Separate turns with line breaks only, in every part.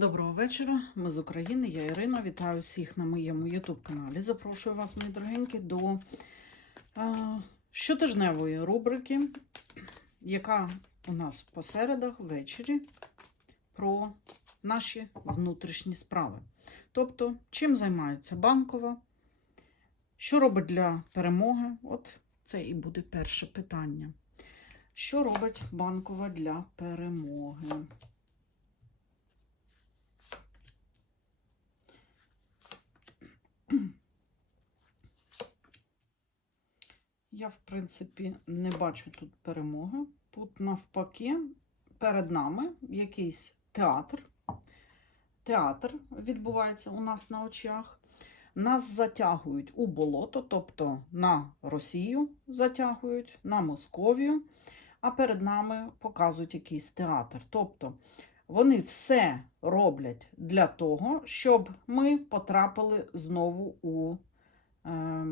Доброго вечора. Ми з України. Я Ірина. Вітаю всіх на моєму YouTube каналі. Запрошую вас, мої дорогенькі, до а, щотижневої рубрики, яка у нас по ввечері про наші внутрішні справи. Тобто, чим займається банкова, що робить для перемоги? От це і буде перше питання. Що робить банкова для перемоги? Я, в принципі, не бачу тут перемоги. Тут, навпаки, перед нами якийсь театр. Театр відбувається у нас на очах. Нас затягують у болото, тобто на Росію затягують, на Московію, а перед нами показують якийсь театр. Тобто вони все роблять для того, щоб ми потрапили знову у. Е,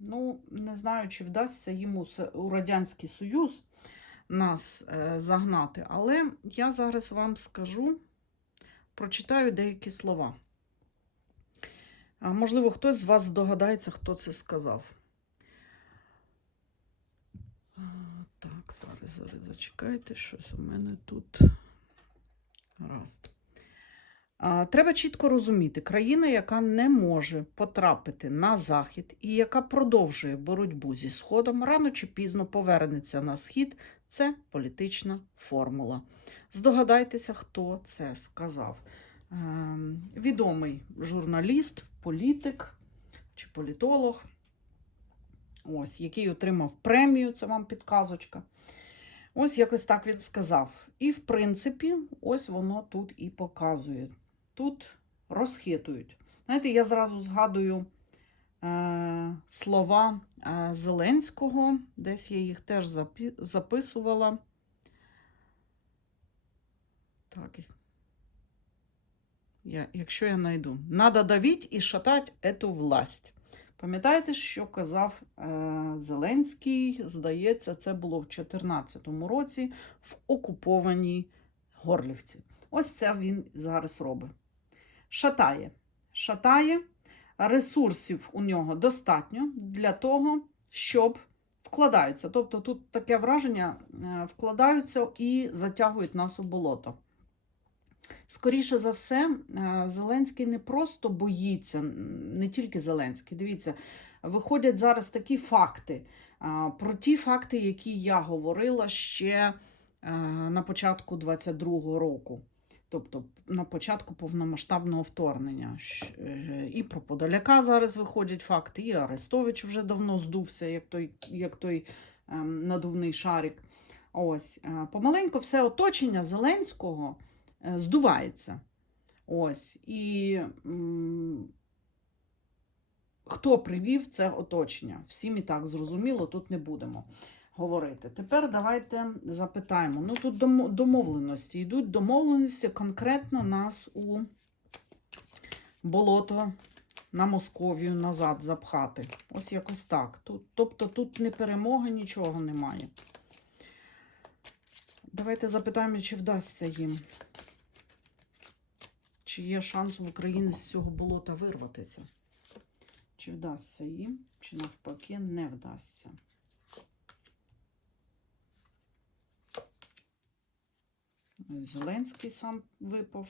Ну, не знаю, чи вдасться їм у, Радянський Союз нас е, загнати, але я зараз вам скажу, прочитаю деякі слова. Можливо, хтось з вас здогадається, хто це сказав. Так, зараз, зараз зачекайте, щось у мене тут. Гаразд. Треба чітко розуміти, країна, яка не може потрапити на захід і яка продовжує боротьбу зі Сходом, рано чи пізно повернеться на схід. Це політична формула. Здогадайтеся, хто це сказав. Ем, відомий журналіст, політик чи політолог, ось, який отримав премію, це вам підказочка. Ось якось так він сказав. І, в принципі, ось воно тут і показує. Тут розхитують. Знаєте, я зразу згадую е, слова е, Зеленського, десь я їх теж запі- записувала. Так. Я, якщо я знайду. Надо давіть і шатать ету власть. Пам'ятаєте, що казав е, Зеленський? Здається, це було в 2014 році в окупованій Горлівці. Ось це він зараз робить. Шатає. Шатає. Ресурсів у нього достатньо для того, щоб вкладаються. Тобто тут таке враження е, вкладаються і затягують нас у болото. Скоріше за все, е, Зеленський не просто боїться, не тільки Зеленський. Дивіться, виходять зараз такі факти. Про ті факти, які я говорила ще е, на початку 22-го року. Тобто на початку повномасштабного вторгнення. Е, І про Подоляка зараз виходять факти, і Арестович вже давно здувся, як той, як той ем, надувний шарик. Ось, е, помаленьку все оточення Зеленського е, здувається. Ось. І хто привів це оточення? Всім і так зрозуміло, тут не будемо говорити. Тепер давайте запитаємо. Ну, тут домовленості. Йдуть домовленості конкретно нас у болото на Московію назад запхати. Ось якось так. Тут, тобто тут не перемоги, нічого немає. Давайте запитаємо, чи вдасться їм. Чи є шанс в Україні з цього болота вирватися? Чи вдасться їм, чи навпаки не вдасться? Зеленський сам випав.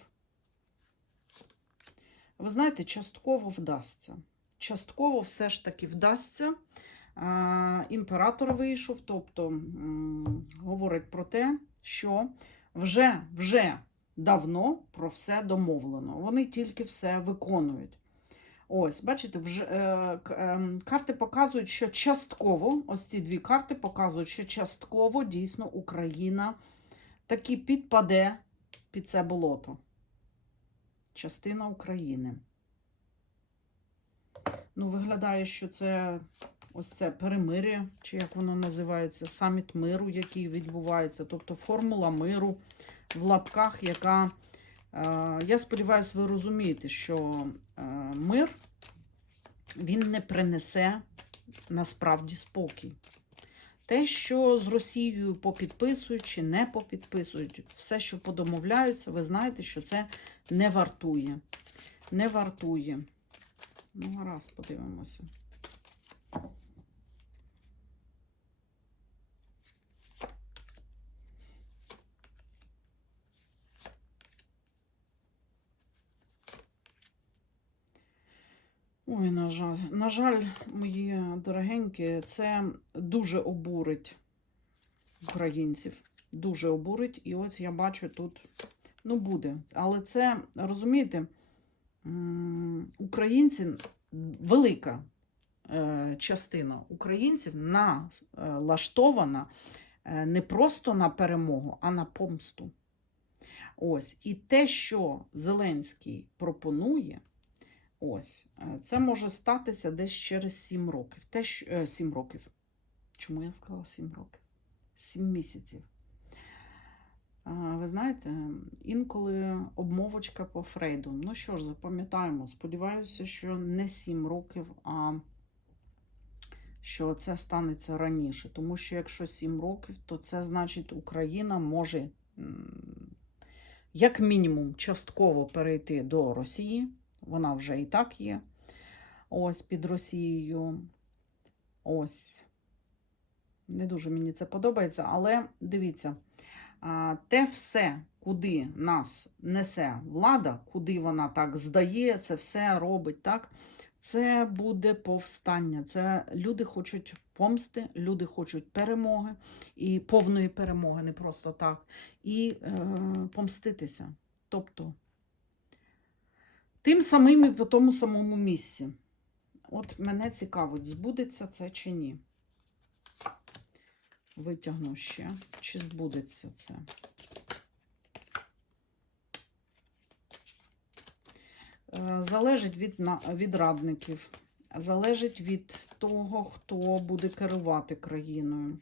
Ви знаєте, частково вдасться. Частково все ж таки вдасться. Імператор вийшов, тобто говорить про те, що вже, вже давно про все домовлено. Вони тільки все виконують. Ось, бачите, вже, е, ем, карти показують, що частково, ось ці дві карти показують, що частково дійсно Україна таки підпаде під це болото. Частина України. Ну, виглядає, що це ось це перемир'я, чи як воно називається, саміт миру, який відбувається, тобто формула миру в лапках, яка, е, я сподіваюся, ви розумієте, що е, мир він не принесе насправді спокій. Те, що з Росією попідписують чи не попідписують, все, що подомовляються, ви знаєте, що це не вартує. Не вартує. Ну, гаразд, подивимося. Ой, на жаль, на жаль, мої дорогенькі, це дуже обурить українців. Дуже обурить. І ось я бачу тут, ну, буде. Але це, розумієте, українці, велика е, частина українців налаштована е, не просто на перемогу, а на помсту. Ось. І те, що Зеленський пропонує, ось, е, це може статися десь через 7 років. Те, що, е, 7 років. Чому я сказала 7 років? 7 місяців. Ви знаєте, інколи обмовочка по Фрейду. Ну що ж, запам'ятаємо. Сподіваюся, що не 7 років, а що це станеться раніше. Тому що якщо 7 років, то це значить Україна може, як мінімум, частково перейти до Росії. Вона вже і так є. Ось під Росією. Ось. Не дуже мені це подобається, але дивіться, те все, куди нас несе влада, куди вона так здає, це все робить так. Це буде повстання. Це люди хочуть помсти, люди хочуть перемоги і повної перемоги, не просто так. І е, помститися. Тобто тим самим і по тому самому місці. От мене цікавить, збудеться це чи ні. Витягну ще, чи збудеться це. Е, Залежить від, від радників, залежить від того, хто буде керувати країною.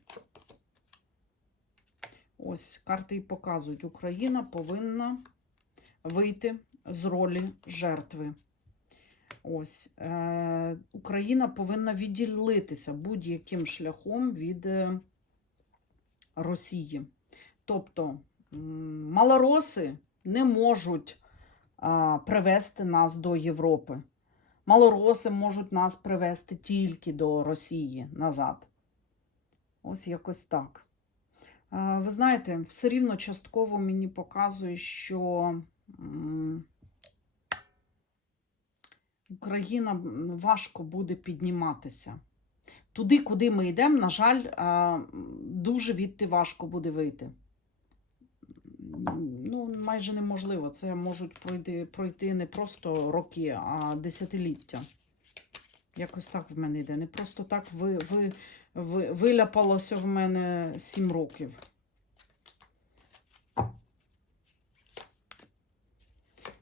Ось карти і показують, Україна повинна вийти з ролі жертви. Ось е, Україна повинна відділитися будь-яким шляхом від е, Росії. Тобто малороси не можуть привести нас до Європи. Малороси можуть нас привести тільки до Росії назад. Ось якось так. А, ви знаєте, все рівно частково мені показує, що. Україна важко буде підніматися. Туди, куди ми йдемо, на жаль, дуже відти важко буде вийти. Ну, майже неможливо. Це можуть пройти, пройти не просто роки, а десятиліття. Якось так в мене йде. Не просто так ви, ви, ви, виляпалося в мене сім років.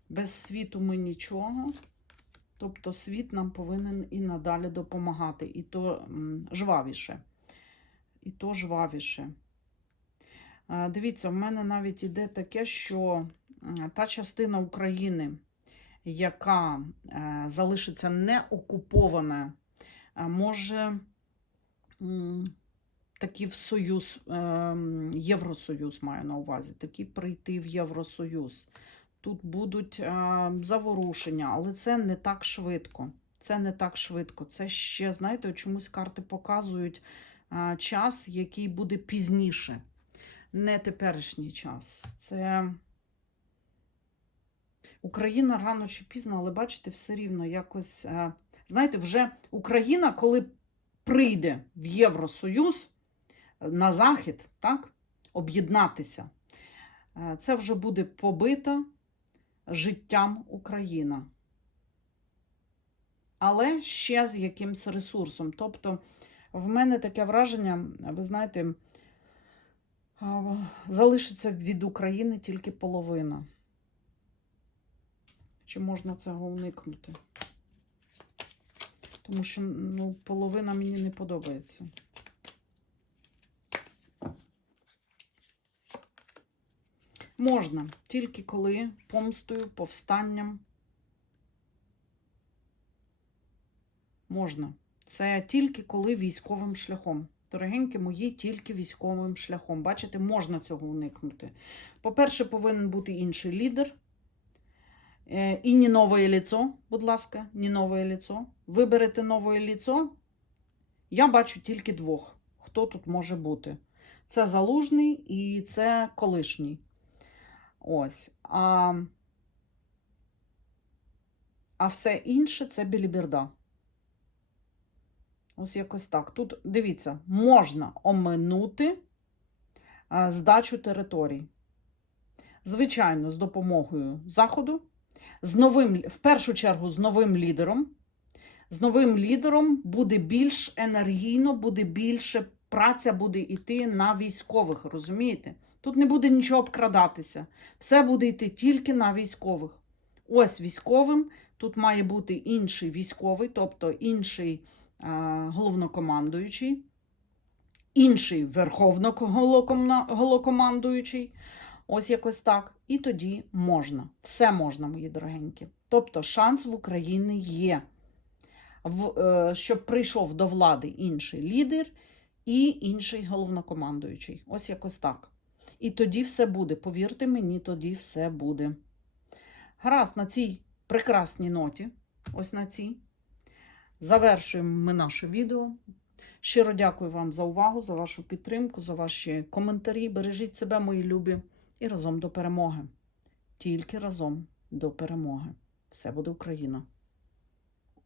Без світу ми нічого. Тобто світ нам повинен і надалі допомагати, і то жвавіше. І то жвавіше. Е, Дивіться, в мене навіть іде таке, що та частина України, яка е, залишиться не окупована, е, може м, таки в Союз, е, Євросоюз маю на увазі, таки прийти в Євросоюз. Тут будуть е, заворушення, але це не так швидко. Це не так швидко. Це ще, знаєте, чомусь карти показують е, час, який буде пізніше. Не теперішній час. Це Україна рано чи пізно, але бачите, все рівно якось. е, Знаєте, вже Україна, коли прийде в Євросоюз на Захід, так, об'єднатися, це вже буде побита життям Україна. Але ще з якимсь ресурсом. Тобто, в мене таке враження, ви знаєте, залишиться від України тільки половина. Чи можна цього уникнути? Тому що ну, половина мені не подобається. Можна, тільки коли помстою, повстанням. Можна. Це тільки коли військовим шляхом. Дорогенькі мої, тільки військовим шляхом. Бачите, можна цього уникнути. По-перше, повинен бути інший лідер. Е, І не нове ліцо, будь ласка, не нове ліцо. Виберете нове ліцо. Я бачу тільки двох. Хто тут може бути? Це залужний і це колишній. Ось. А, а все інше це біліберда. Ось якось так. Тут дивіться, можна оминути здачу територій. Звичайно, з допомогою Заходу, з новим, в першу чергу з новим лідером. З новим лідером буде більш енергійно, буде більше праця буде йти на військових, розумієте? Тут не буде нічого обкрадатися. Все буде йти тільки на військових. Ось військовим. Тут має бути інший військовий, тобто інший е, головнокомандуючий, інший верховноголокомандуючий. Ось якось так. І тоді можна. Все можна, мої дорогенькі. Тобто шанс в Україні є, в, е, щоб прийшов до влади інший лідер і інший головнокомандуючий. Ось якось так. І тоді все буде. Повірте мені, тоді все буде. Гаразд, на цій прекрасній ноті, ось на цій, завершуємо ми наше відео. Щиро дякую вам за увагу, за вашу підтримку, за ваші коментарі. Бережіть себе, мої любі, і разом до перемоги. Тільки разом до перемоги. Все буде Україна!